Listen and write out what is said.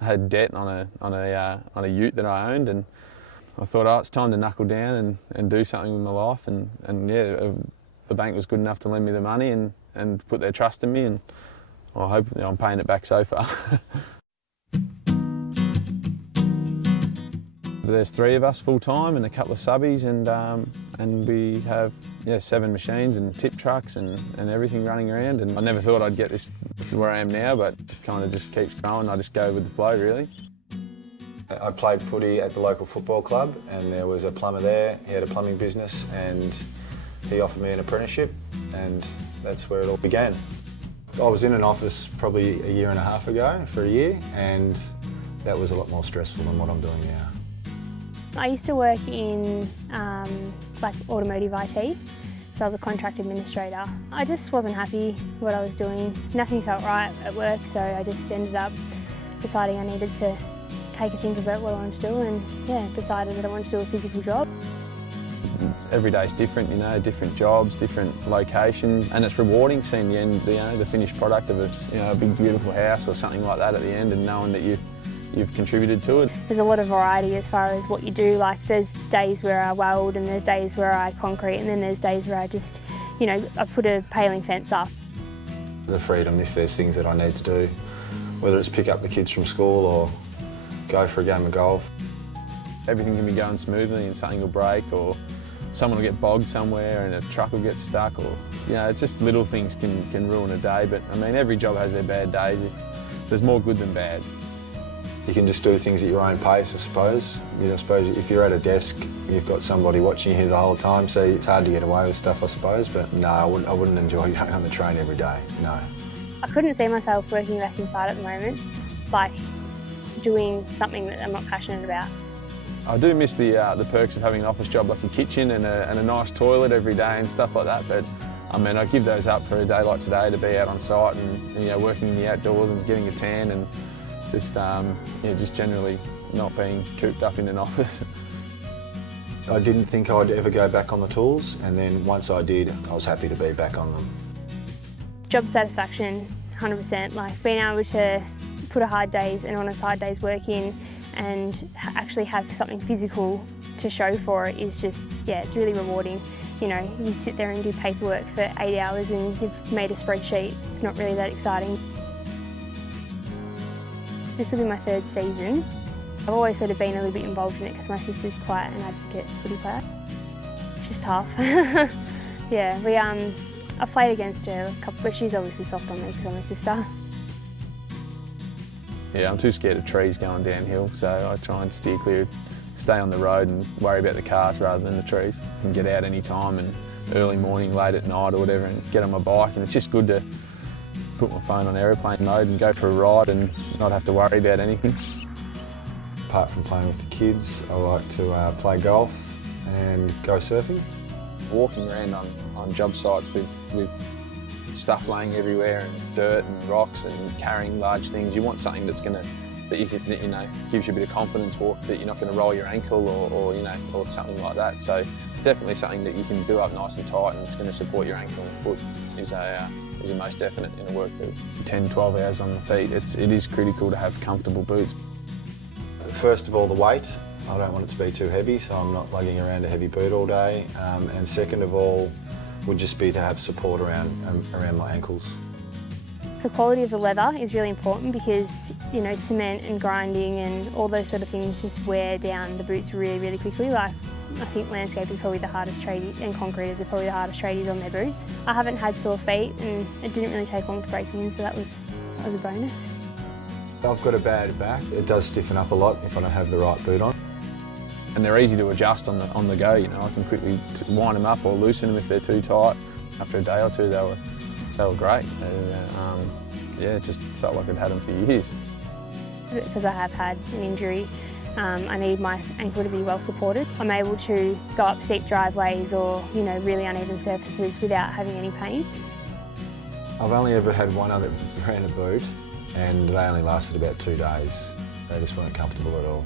I had debt on a ute that I owned, and I thought, oh, it's time to knuckle down and do something with my life. And yeah, the bank was good enough to lend me the money and put their trust in me, and I hope I'm paying it back so far. There's 3 of us full time and a couple of subbies, and we have 7 machines and tip trucks and everything running around. And I never thought I'd get this where I am now, but it kind of just keeps growing. I just go with the flow, really. I played footy at the local football club, and there was a plumber there. He had a plumbing business, and he offered me an apprenticeship, and that's where it all began. I was in an office probably a year and a half ago for a year, and that was a lot more stressful than what I'm doing now. I used to work in like automotive IT, so I was a contract administrator. I just wasn't happy with what I was doing. Nothing felt right at work, so I just ended up deciding I needed to take a think about what I wanted to do, and decided that I wanted to do a physical job. Every day's different, different jobs, different locations, and it's rewarding seeing the end, the finished product of a big beautiful house or something like that at the end, and knowing that you've contributed to it. There's a lot of variety as far as what you do. Like, there's days where I weld, and there's days where I concrete, and then there's days where I just, I put a paling fence up. The freedom, if there's things that I need to do, whether it's pick up the kids from school or go for a game of golf. Everything can be going smoothly and something will break, or someone will get bogged somewhere and a truck will get stuck, or it's just little things can ruin a day. But I mean, every job has their bad days. There's more good than bad. You can just do things at your own pace, I suppose. I suppose if you're at a desk, you've got somebody watching you the whole time, so it's hard to get away with stuff, I suppose. But no, I wouldn't enjoy going on the train every day, no. I couldn't see myself working back inside at the moment, like doing something that I'm not passionate about. I do miss the perks of having an office job, like a kitchen and a nice toilet every day and stuff like that. But I mean, I'd give those up for a day like today, to be out on site and working in the outdoors and getting a tan, and just generally not being cooped up in an office. I didn't think I'd ever go back on the tools, and then once I did, I was happy to be back on them. Job satisfaction, 100%. Like, being able to put a hard days and on a side day's work in and actually have something physical to show for it is just, it's really rewarding. You sit there and do paperwork for 8 hours and you've made a spreadsheet. It's not really that exciting. This will be my 3rd season. I've always sort of been a little bit involved in it because my sister's quite an advocate footy player. She's tough. I've played against her a couple, but she's obviously soft on me because I'm her sister. Yeah, I'm too scared of trees going downhill, so I try and steer clear, stay on the road and worry about the cars rather than the trees. I can get out any time, and early morning, late at night or whatever, and get on my bike, and it's just good to put my phone on aeroplane mode and go for a ride and not have to worry about anything. Apart from playing with the kids, I like to play golf and go surfing. Walking around on job sites with stuff laying everywhere and dirt and rocks and carrying large things, you want something that gives you a bit of confidence, that you're not going to roll your ankle or something like that. So definitely something that you can do up nice and tight and it's going to support your ankle and foot is a most definite in a work boot. 10-12 hours on the feet, it is critical to have comfortable boots. First of all, the weight. I don't want it to be too heavy, so I'm not lugging around a heavy boot all day. And second of all, would just be to have support around my ankles. The quality of the leather is really important because, cement and grinding and all those sort of things just wear down the boots really, really quickly. Like, I think landscape is probably the hardest trade, and concreters are probably the hardest tradies on their boots. I haven't had sore feet, and it didn't really take long to break in, so that was a bonus. I've got a bad back. It does stiffen up a lot if I don't have the right boot on. And they're easy to adjust on the go. I can quickly wind them up or loosen them if they're too tight. After a day or two, they were great. It just felt like I'd had them for years. Because I have had an injury, I need my ankle to be well supported. I'm able to go up steep driveways or really uneven surfaces without having any pain. I've only ever had one other brand of boot, and they only lasted about 2 days. They just weren't comfortable at all.